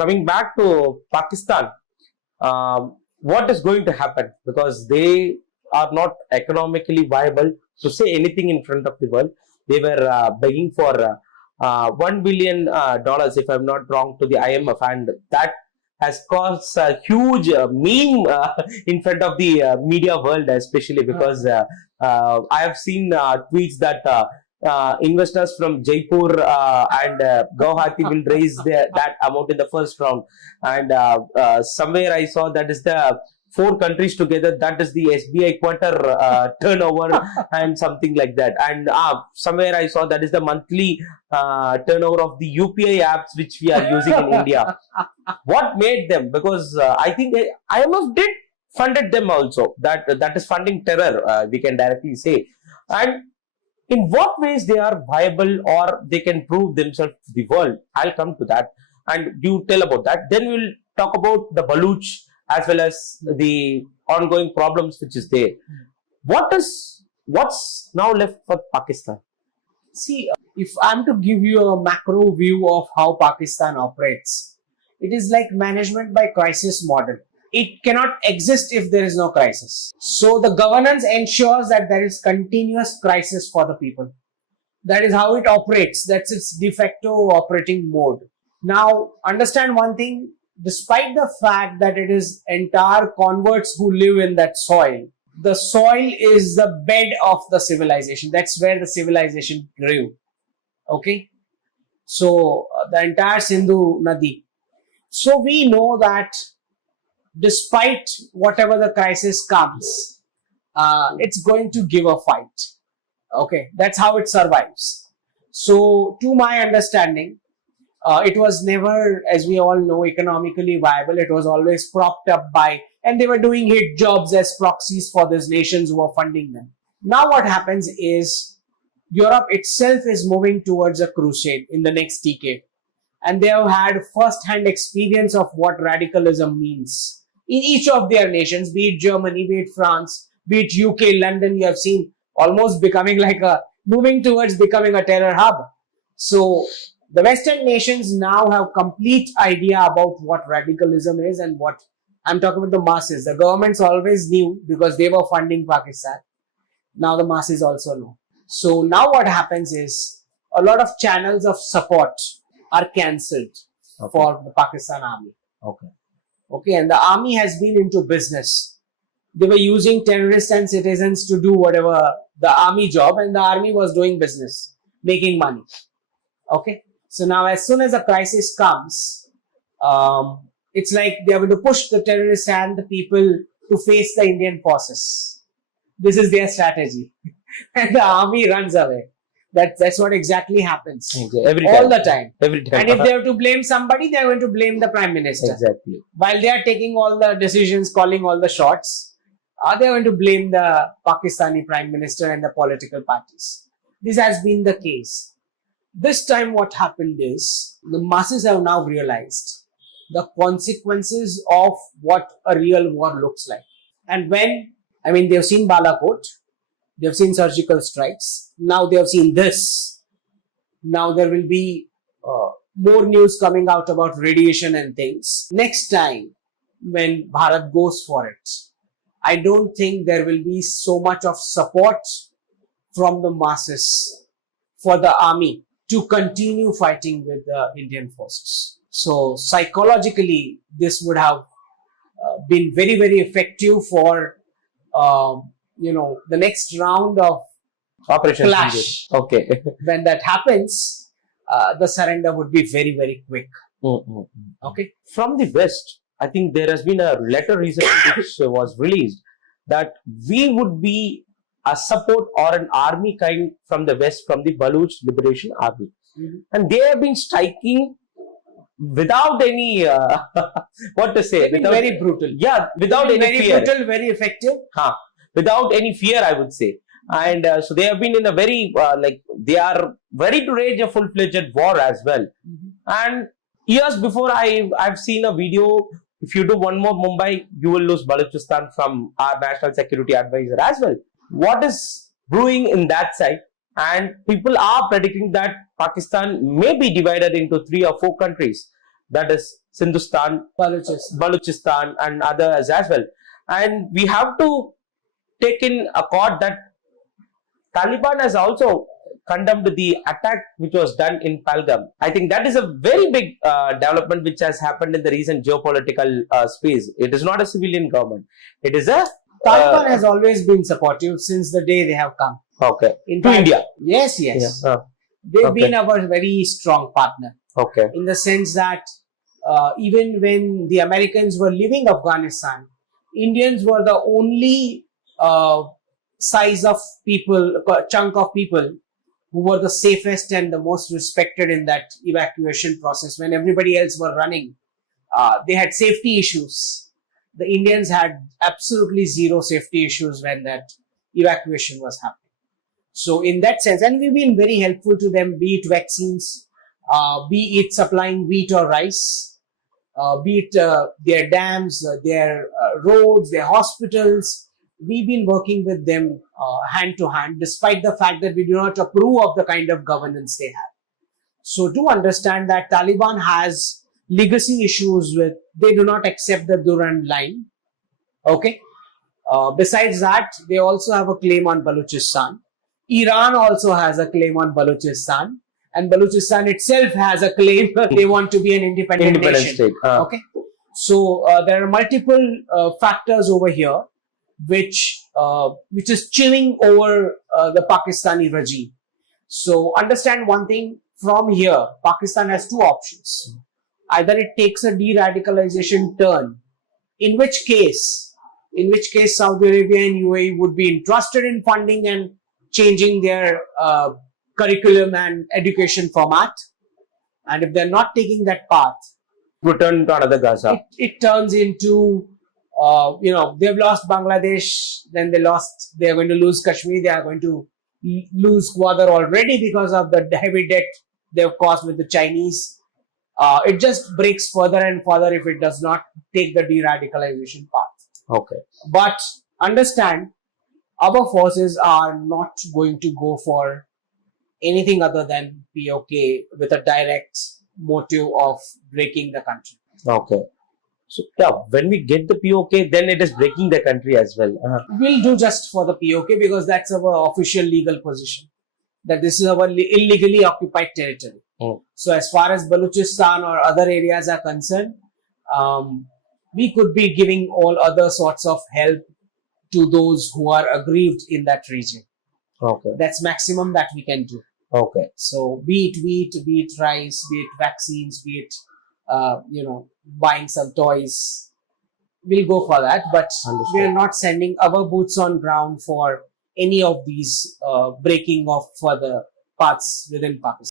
coming back to Pakistan, what is going to happen? Because they are not economically viable to say anything in front of the world. They were begging for $1 billion, if I'm not wrong, to the IMF, and that has caused a huge meme in front of the media world, especially because I have seen tweets that investors from Jaipur and Guwahati will raise that amount in the first round. And somewhere I saw that is the four countries together, that is the SBI quarter turnover and something like that. And somewhere I saw that is the monthly turnover of the UPI apps which we are using in India. What made them? Because I think IMF did funded them also. That is funding terror, we can directly say. And in what ways they are viable or they can prove themselves to the world? I'll come to that and you tell about that. Then we'll talk about the Baluch as well as the ongoing problems which is there. What's now left for Pakistan? See, if I'm to give you a macro view of how Pakistan operates, it is like management by crisis model. It cannot exist if there is no crisis. So the governance ensures that there is continuous crisis for the people. That is how it operates. That's its de facto operating mode. Now, understand one thing. Despite the fact that it is entire converts who live in that soil, the soil is the bed of the civilization. That's where the civilization grew. Okay? So, the entire Sindhu Nadi. So, we know that despite whatever the crisis comes, it's going to give a fight. Okay? That's how it survives. So, to my understanding, it was never, as we all know, economically viable. It was always propped up by, and they were doing hit jobs as proxies for these nations who were funding them. Now what happens is, Europe itself is moving towards a crusade in the next decade. And they have had first-hand experience of what radicalism means. In each of their nations, be it Germany, be it France, be it UK, London, you have seen almost moving towards becoming a terror hub. So, the Western nations now have complete idea about what radicalism is and what I'm talking about the masses. The governments always knew because they were funding Pakistan. Now the masses also know. So now what happens is a lot of channels of support are cancelled for the Pakistan army. Okay, and the army has been into business. They were using terrorists and citizens to do whatever the army job, and the army was doing business, making money. Okay. So now as soon as a crisis comes, it's like they are going to push the terrorists and the people to face the Indian forces. This is their strategy. And the army runs away. That's what exactly happens. Every time. Every time. And if they have to blame somebody, they are going to blame the Prime Minister. Exactly. While they are taking all the decisions, calling all the shots, they are going to blame the Pakistani Prime Minister and the political parties. This has been the case. This time what happened is, the masses have now realized the consequences of what a real war looks like. And they've seen Balakot, they've seen surgical strikes, now they have seen this. Now there will be more news coming out about radiation and things. Next time, when Bharat goes for it, I don't think there will be so much of support from the masses for the army to continue fighting with the Indian forces. So psychologically, this would have been very, very effective for, the next round of Operation clash. Okay. When that happens, the surrender would be very, very quick. Okay. From the West, I think there has been a letter recently which was released that we would be a support or an army kind from the West, from the Baluch Liberation Army. And they have been striking without any, very brutal. Yeah, without any fear. Very brutal, very effective. Without any fear, I would say. And so they have been in a very, they are ready to rage a full-fledged war as well. And years before, I've seen a video, if you do one more Mumbai, you will lose Baluchistan, from our national security advisor as well. What is brewing in that side? And people are predicting that Pakistan may be divided into 3 or 4 countries. That is Sindustan, Baluchistan. Baluchistan, and others as well. And we have to take in accord that Taliban has also condemned the attack which was done in Palgam. I think that is a very big development which has happened in the recent geopolitical space. It is not a civilian government. It is a Taliban has always been supportive since the day they have come. okay In to fact, India. Yes, Yeah. yes. They've Okay. been our very strong partner Okay. in the sense that even when the Americans were leaving Afghanistan, Indians were the only size of people, chunk of people who were the safest and the most respected in that evacuation process. When everybody else were running, they had safety issues. The Indians had absolutely zero safety issues when that evacuation was happening. So in that sense, and we've been very helpful to them, be it vaccines, be it supplying wheat or rice, be it their dams, their roads, their hospitals. We've been working with them hand to hand, despite the fact that we do not approve of the kind of governance they have. So to understand that Taliban has legacy issues with, they do not accept the Durand line. Okay. Besides that, they also have a claim on Baluchistan. Iran also has a claim on Baluchistan, and Baluchistan itself has a claim they want to be an independent nation. State. Okay, so there are multiple factors over here which is chilling over the Pakistani regime. So understand one thing from here: Pakistan has two options. Either it takes a de-radicalization turn, in which case Saudi Arabia and UAE would be interested in funding and changing their curriculum and education format. And if they're not taking that path, Return to another Gaza. it turns into, they've lost Bangladesh, then they're going to lose Kashmir, they are going to lose Gwadar already because of the heavy debt they've caused with the Chinese. It just breaks further and further if it does not take the de-radicalization path. Okay. But understand, our forces are not going to go for anything other than POK with a direct motive of breaking the country. Okay. So yeah, when we get the POK, then it is breaking the country as well. We'll do just for the POK because that's our official legal position, that this is our illegally occupied territory. Oh. So as far as Baluchistan or other areas are concerned, we could be giving all other sorts of help to those who are aggrieved in that region. Okay. That's maximum that we can do. Okay. So be it wheat, be it rice, be it vaccines, be it buying some toys, we'll go for that. But Understood. we are not sending our boots on ground for any of these breaking of further paths within Pakistan.